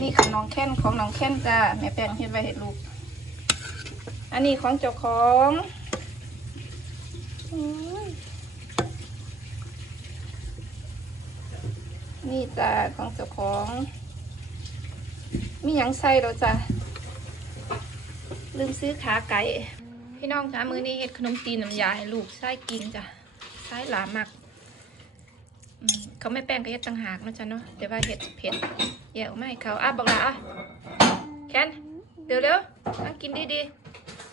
นี่ขนมแค้นของน้องแค้นจ้าแม่แป้งเฮ็ดไว้ให้ลูก อันนี้ของเจ้าของนี่จ้าของเจ้าของ มีหยังใส่เราจ้ะลืมซื้อขาไก่พี่น้องจ้ามือนี้เฮ็ดขนมจีนน้ำยาให้ลูกใส่กินจ้ะใส่หลามัก เขาไม่แป้งก็เฮ็ดต่างหากนะจ้ะเนาะแต่ว่าเฮ็ดเผ็ดแยออกมาให้เขาอะบอกละอะแคนเดี๋ยวเร็วๆนั่งกินดี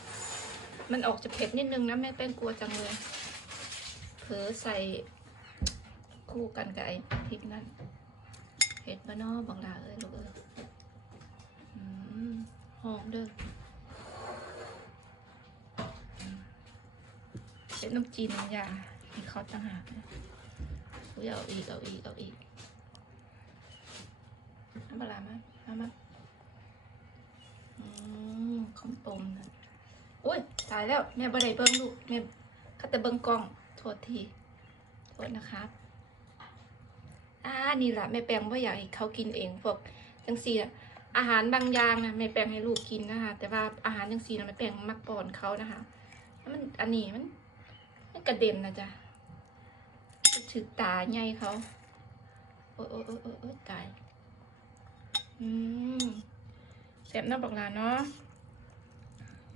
ๆ มันออกจะเผ็ดนิดนึงนะแม่แป้งกลัวจังเลยเผลอใส่คู่กันกับไอ้พริกนั่นเผ็ดปะเนาะบังลาเอ้ยลูกเอ้ยอืมหอมเด้อเป็นน้ำจีนน้ำยาให้เขาต่างหากนะ อุ๊ยเอาอีกเอาอีกเอาอีกน้ำปลามามามาอืมข้าวต้มนะอุ้ยตายแล้วแม่บ่ได้เบิ้งลูกแม่คัดแต่เบิ้งกล้องโทษทีโทษนะครับอ่านี่แหละแม่แปลงว่าอยากให้เขากินเองพวกจังซีอะอาหารบางอย่างนะแม่แปลงให้ลูกกินนะคะแต่ว่าอาหารจังซีนะแม่แปลงมักป้อนเขานะคะแล้วมันอันนี้มันมันกระเด็นนะจ๊ะ ถือตาใหญ่เขาโอ้ยโอ้ยโอ้โอ้ยโอ้ยตาย อืมแซ่บน้ำบักลาเนาะ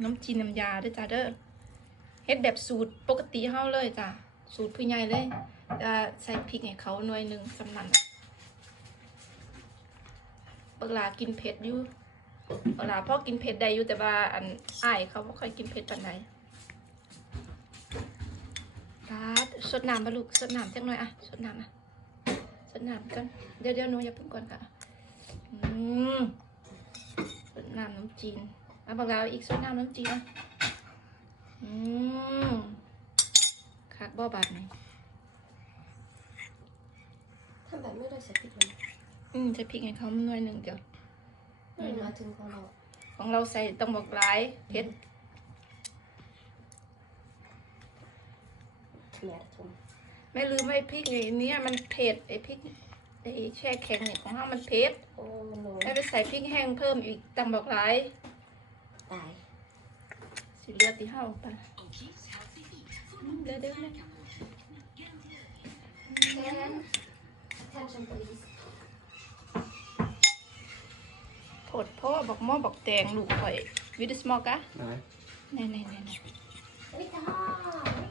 น้ำจีนน้ำยาด้วยจ้าเด้อเฮ็ดแบบสูตรปกติเฮาเลยจ้ะสูตรผู้ใหญ่เลยจะใส่พริกให้เขาหน่วยหนึ่งสำนันบักลากินเผ็ดอยู่บักลาพ่อกินเผ็ดได้อยู่แต่ว่าอันอ้ายเขาบ่ค่อยกินเผ็ดปานใด ครับ สดน้ำปะลูกสดน้ำจังหน่อยอะสดน้ำอะสดน้ำกันเดี๋ยวเดี๋ยวหนูอย่าเพิ่งก่อนค่ะอืมสดน้ำน้ำจีนเอาบอกเราอีกสดน้ำน้ำจีนอะอืมคักบ่บาดไหมทำแบบไม่ได้ใส่พริกเลยอืมใส่พริกให้เขาหน่อยหนึ่งเดี๋ยวไม่เหลือถึงของเราของเราใส่ต้องบอกหลายเผ็ด เนี่ยทุ่มไม่ลืมไอ้พริกไอ้เนี้ยมันเผ็ดไอ้พริกไอ้แช่แข็งเนี่ยของเรามันเผ็ดโอ้โหให้ไปใส่พริกแห้งเพิ่มอีกต้องบอกหลายตายสิเหลือที่เฮาปะอืมเดี๋ยวเดี๋ยวเดี๋ยว Can attention please โถดพ่อบอกหม้อบอกแตงลูกข่อยวิดสมอกะ Nej. แน่แน่แน่แน่วิทาวิทาอเล็กซานเดอร์วิดฮอตออกซอโอ้โหเคนวิดฮอตไทยสปาเกตตีได้ขนมไปแล้วคุณแม่เนี่ยปาอืมให้ลูกกิน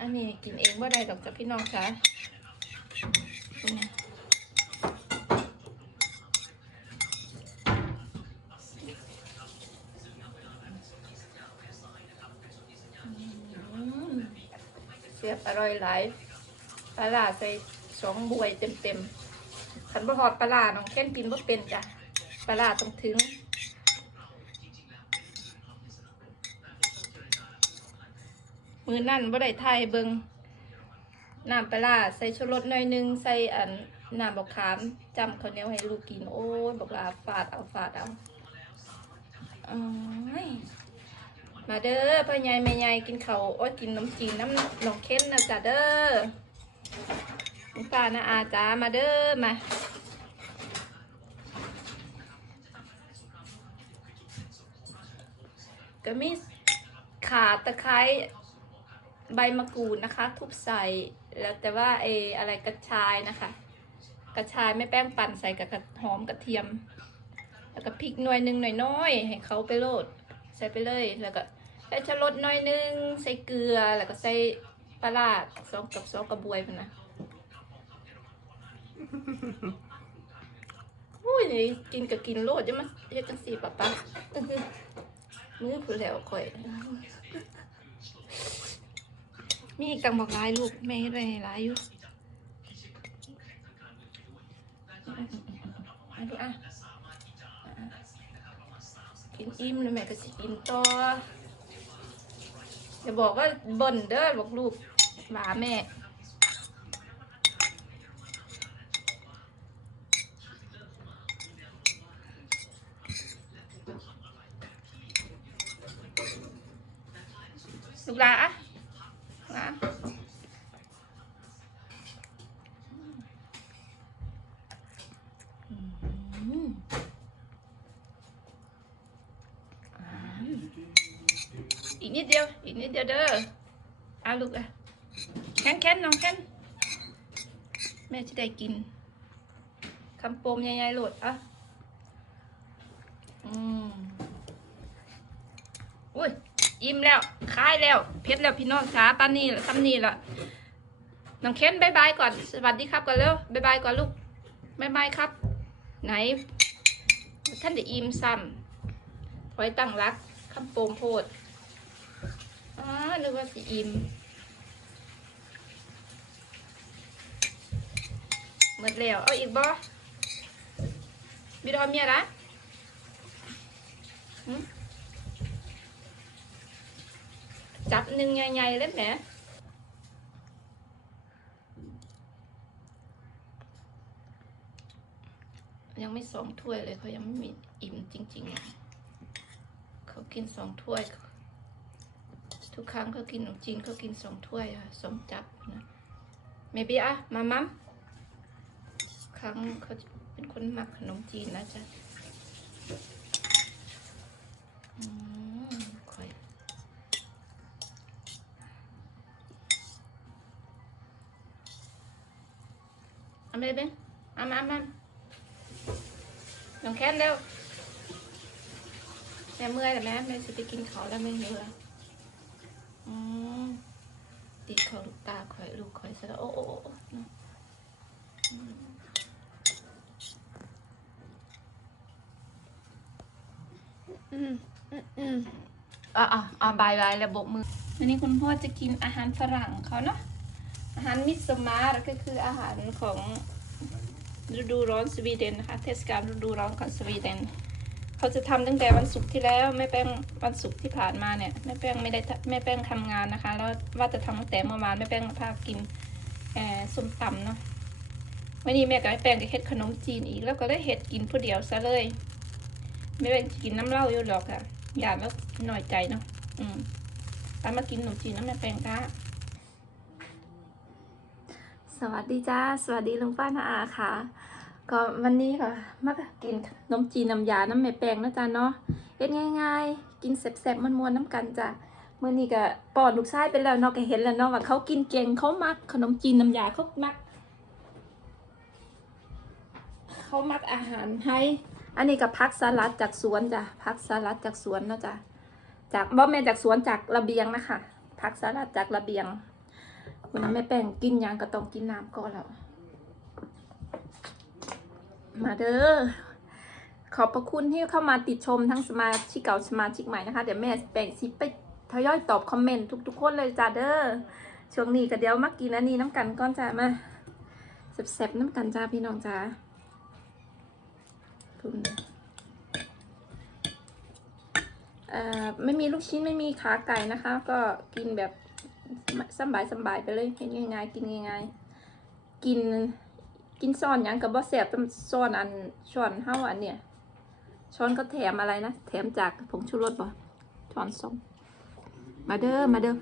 อันนี้กินเองว่าได้ดอกจ้ะพี่น้องคะนี่นะอืมเสียบอร่อยหลายปลาร้าใส่สองบวยเต็มเต็มๆขันบะหอดปลาร้าน้องแค้นกินบ่เป็นจ้ะปลาร้าต้องถึง มือนั่นบ่ได้ไทยเบิงน้ำปลาใส่ชูรสหน่อยนึงใส่อันน้ำบอกขามจำข้าวเหนียวให้ลูกกินโอ้ยบอกลาฟาดเอาฟาดเอาอมาเด้อพ่อใหญ่แม่ใหญ่กินข้าวโอ้ยกินน้ำจีนน้ำหนองเข้นนะจ๊ะเด้อคุณป้านะอาจ้ามาเด้อมาก็มีขาตะไคร้ ใบมะกรูดนะคะ ทุบใส่แล้วแต่ว่าเออะไรกระชายนะคะ กระชายไม่แป้งปั่นใส่กับกระหอมกระเทียม แล้วก็พริกหน่วยหนึ่งหน่อยน้อยให้เขาไปโรดใส่ไปเลยแล้วก็ใส่ชะรสหน่อยหนึงใส่เกลือแล้วก็ใส่ปลาร้าสองกับสองกระบวยพนะอุ้ยนี่กินกับกินโลดจะมาเฮ็ดจังสี่ปะปะมือผู้แล้วข่อย มีอีกตังบอกหลายลูกแม่ไปหลายอยู่อะอะกินอิ่มแล้วแม่ก็สิกินต่ออย่าบอกว่าเบิ่นเด้อบอกลูกหมาแม่ลูกหลา อะอีกนิดเดียว อีกนิดเดียวเด้อเอาลูกอะแค้นแค้นน้องแค้นแม่จะได้กินคำโปมใหญ่ๆโหลดอะอืมอุ้ย อิ่มแล้วคลายแล้วเพชรแล้วพี่น้องสาปานนี่ละซ้ำนี่ละน้องเค้นบายบายก่อนสวัสดีครับก่อนเร็วบายบายก่อนลูกบายบายครับ ไหน ท่านจะอิ่มซ้ำถอยตั้งรักคำโปมโพดอ๋อนึกว่าสิอิ่มหมดแล้ว เอาอีกบ่บิดอเมียละหืม จับหนึ่งใหญ่ๆเลยแหมยังไม่สองถ้วยเลยเขายังไม่มีอิ่มจริงๆอะเขากินสองถ้วย ทุกครั้งเขากินขนมจีนเขากินสองถ้วยค่ะสองจับนะเมบี้อะมามัมครั้งเขาเป็นคนมักขนมจีนนะจ๊ะ เอาไปเป็นเอามาอามาน้องแค้นเร็วแม่เมื่อยแล้วแม่แม่สิไปกินเขาวแล้วไม่เหนื่อยอืมตีเขาลูกตาข่อยลูกข่อยซะแล้วโอ้โอ้โอ้โอ้เนาะอืมอืมอะอะบายบายแล้วบกมือวันนี้คุณพ่อจะกินอาหารฝรั่งเขาเนาะ อาหารมิสมาร์ก็คืออาหารของฤดูร้อนสวีเดนนะคะ เทศกาลฤดูร้อนของสวีเดน เขาจะทำตั้งแต่วันศุกร์ที่แล้วแม่แป้งวันศุกร์ที่ผ่านมาเนี่ยแม่แป้งไม่ได้แม่แป้งทำงานนะคะ แล้วว่าจะทำตั้งแต่เมื่อวานแม่แป้งพากินเอ่อส้มตำเนาะวันนี้แม่กับแม่แป้งก็เฮ็ดขนมจีนอีกแล้วก็ได้เฮ็ดกินผู้เดียวซะเลยแม่แป้งกินน้ำเหล้าอยู่หรอกค่ะอย่าแล้วหน่อยใจเนาะอืมตามมากินขนมจีนน้ำแม่แป้งค่ะ สวัสดีจ้า สวัสดีลุงป้านาอาค่ะ ก็วันนี้ก็มากินนมจีนน้ำยา น้ำแม่แป้งนะจ๊ะเนาะเฮ็ดง่ายๆ กินแซ่บๆมวนๆน้ำกันจ้ะเมื่อนี้ก็ปอนลูกชายไปแล้วเนาะก็เห็นแล้วเนาะว่าเขากินเก่งเขามักขนมจีนน้ำยาเขามัก เขามักอาหารไทยอันนี้ก็พักสลัดจากสวนจ้ะพักสลัดจากสวนเนาะจ้ะจากบ่แม่จากสวนจากระเบียงนะคะพักสลัดจากระเบียง วันนั้นแม่แป้งกินยังก็ต้องกินน้ำก่อนแล้ว มาเด้อ ขอบพระคุณที่เข้ามาติดชมทั้งสมาชิกเก่าสมาชิกใหม่นะคะ เดี๋ยวแม่แป้งสิไปทยอยตอบคอมเมนต์ทุกๆคนเลยจ้าเด้อ ช่วงนี้ก็เดี๋ยวมากินอันนี้น้ำกันก่อนจ้ามาแซ่บๆน้ำกันจ้าพี่น้องจ้าคุณเอ่อไม่มีลูกชิ้นไม่มีขาไก่นะคะ ก็กินแบบ สบายสบายไปเลยเห็นง่ายๆกินง่ายๆกินกินซ้อนหยังกับบ่แสบต้องซ้อนอันช้อนเฮาอันเนี่ยช้อนก็แถมอะไรนะแถมจากผงชูรสบ่ช้อนสองมาเด้อมาเด้อ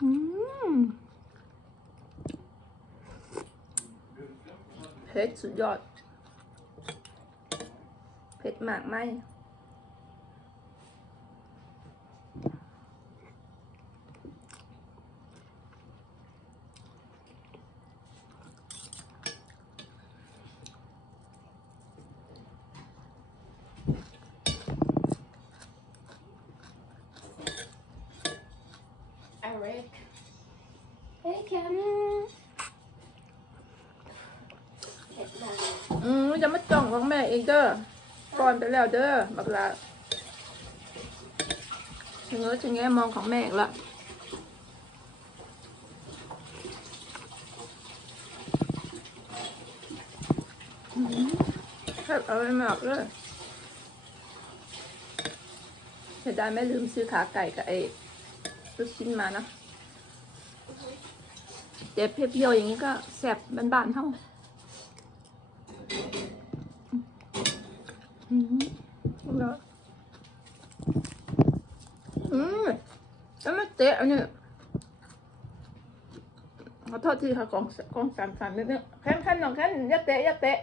อืมเผ็ดสุดยอดเผ็ดมากไหม เด้อป้อนไปแล้วเด้อบักลาชะเง้อชะแงมองของแม่อีกละแทบเอาไปหมอกเลยเสียดายไม่ลืมซื้อขาไก่กับไอ้ลูกชิ้นมานะเจ็บเพียวๆอย่างนี้ก็แสบบ้านๆเท่า อืมแล้วอืมแล้วมันเตะอันนี้ขอโทษทีค่ะกองกองสามสามนิดนึงแค่นแค่นหน่องแค่นอยัดเตะอยัดเตะ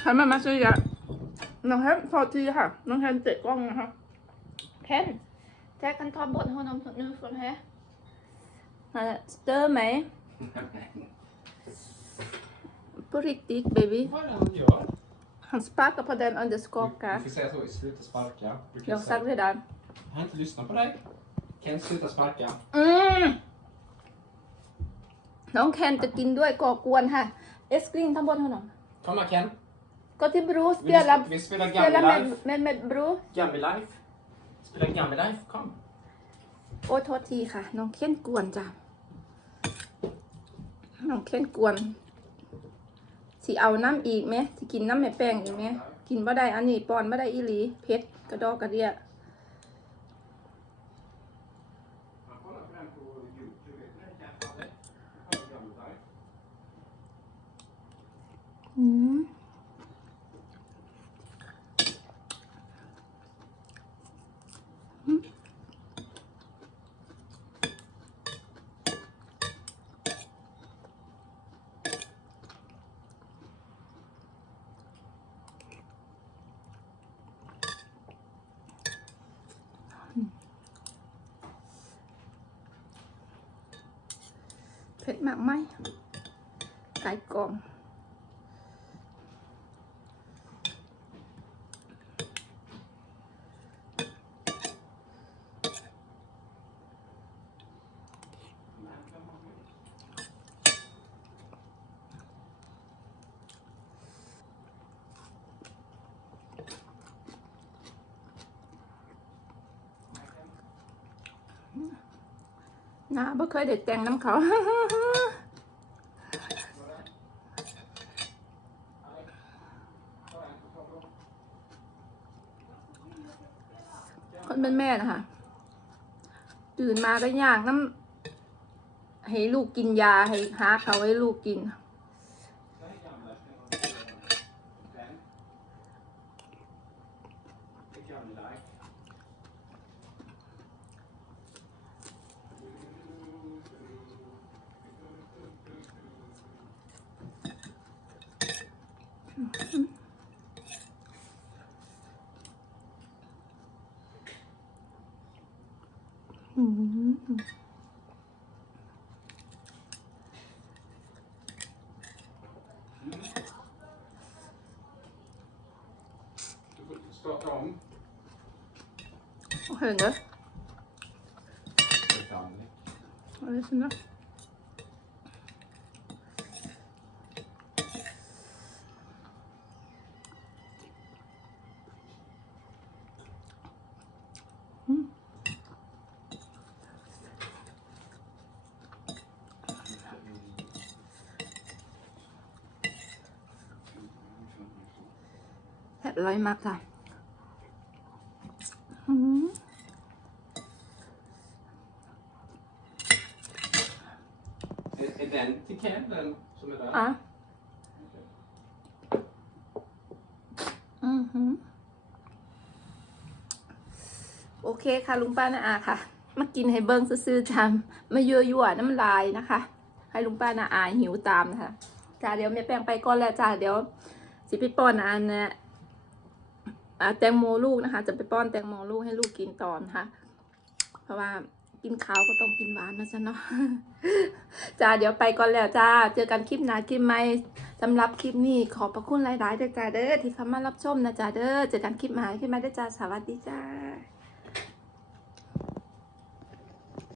ใครมามาซื้ออ่ะน้องแฮนพอทีค่ะ น้องแฮนเตะกล้องนะคะแคนแจ็คกันทอดบดหัวนมสดนึงฝนแฮะมาสเตอร์ไหม på riktigt baby Vad är det han gör? han sparkar på den under Du, skakar du får säga så, sluta sparka. Du kan jag har säga- sagt redan Jag har inte lyssnat på dig. Ken, sluta sparka. อืมน้องแคนจะกินด้วยก่อกวนค่ะ เอสกรีนทั้งบนเท่านั้น Kom då Ken. ก็ที่บรูส Vi, เปียรับ vi spelar เปียรับ Gammy เม Life. นเมนบรู Gammy Life. Spela Gammy Life, kom. โอ้โทษทีค่ะ น้องเค้นกวนจ้ะ น้องเค้นกวน สิเอาน้ำอีกไหมสิกินน้ำแม่แป้งอีกไหมกินบ่ได้ อันนี้ปอนบ่ได้อีหลี เพชรกระดอกกระเดียอืม เผ็ดมากไหมไก่กล่อง นะบ่เคยได้แต่งน้ำเขาคนเป็นแม่นะคะตื่นมาก็ย่างน้ำให้ลูกกินยาให้หาเขาให้ลูกกิน Gammy Life. อืม Du får starta om. เห็นเด้อ Danny. อะไรสินะอืม แซ่บอร่อยมากค่ะอืม Är, är den till Ken, den som är där? อะอือหือโอเคค่ะ ลุงป้านาอาค่ะ มากินให้เบิ้งซื่อๆจำมายั่วยั่วน้ำลายนะคะ ให้ลุงป้านาอาหิวตามนะคะจ้าเดี๋ยวแม่แป้งไปก่อนแล้วจ้าเดี๋ยวสิไปป้อนอันนะอาแตงโมลูกนะคะ จะไปป้อนแตงโมลูกให้ลูกกินตอนค่ะ เพราะว่า กินข้าวก็ต้องกินหวานนะจ๊ะเนาะจ้าเดี๋ยวไปก่อนแล้วจ้า เจอกันคลิปหน้าคลิปใหม่สำหรับคลิปนี้ขอบพระคุณหลายๆเด้อจ้าเด้อที่เข้ามารับชมนะจ้าเด้อเจอกันคลิปใหม่คลิปใหม่เด้อจ้าสวัสดีจ้า